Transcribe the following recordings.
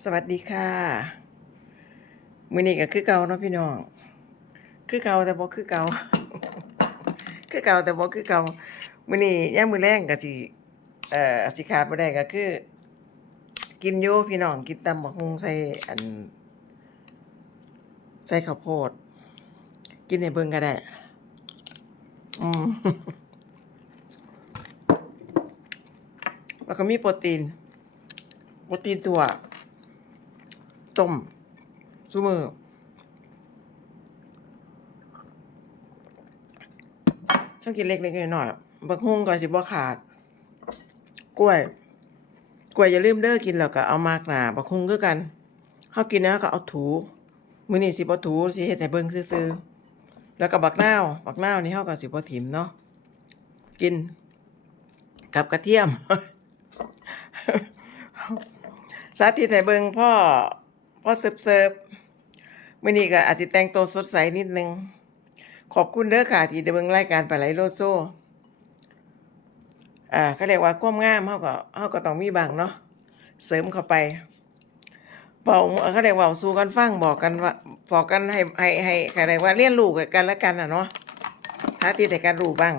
สวัสดีค่ะ มือนี้ก็คือเก่าเนาะพี่น้อง คือเก่าแต่บ่คือเก่า คือเก่าแต่บ่คือเก่า มือนี้ยามือแลงก็สิ เอ่อสิขาดบ่ได้ก็คือ กินอยู่พี่น้องกินตำบักหุ่งใส่อัน ใส่ข้าวโพด กินให้เบิ่งก็ได้ อืมแล้วก็มีโปรตีน โปรตีนตัว ต้มซุมือช่างกินเล็กๆน้อยๆบักฮุ่งก็สิบ่ขาด กล้วย กล้วยอย่าลืมเด้อกินแล้วก็เอามากหนาบักฮุ่งคือกันเฮากินแล้วก็เอาถูมื้อนี้สิบ่ถูสิเฮ็ดให้เบิ่งซื่อๆแล้วก็บักนาวบักนาวนี่เฮาก็สิบ่ถิ่มเนาะกิน กับกระเทียม สาธิตให้เบิ่งพ่อ พอเสิร์ฟเสิร์ฟมื้อนี้ก็อาจสิแต่งตัวสดใสนิดนึง ขอบคุณเด้อค่ะ ที่ด้เบิ่งรายการปลาไหลโลโซอ่าเขาเรียกว่าความงามเฮาก็เฮาก็ต้องมีบางเนาะเสริมเข้าไปเว้าเขาเรียกว้าสู่กันฟังบอกกันว่าบอกกันให้ให้ให้เขาเรียกว่าเรียนรู้กันและกันน่ะเนาะสาธิตให้กันรู้บ้าง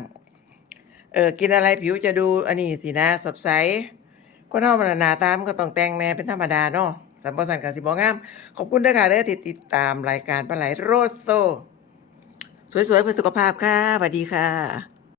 เออกินอะไรผิวจะดูอันนี้สินะสดใสคนเฮามันหน้าตามก็ต้องแต่งแน่เป็นธรรมดาเนาะ สัมปสันกาสิบองาม ขอบคุณด้อค่ะเด้อที่ติดตามรายการปลาไหลโรสโซ สวยๆเพื่อสุขภาพค่ะสวัสดีค่ะ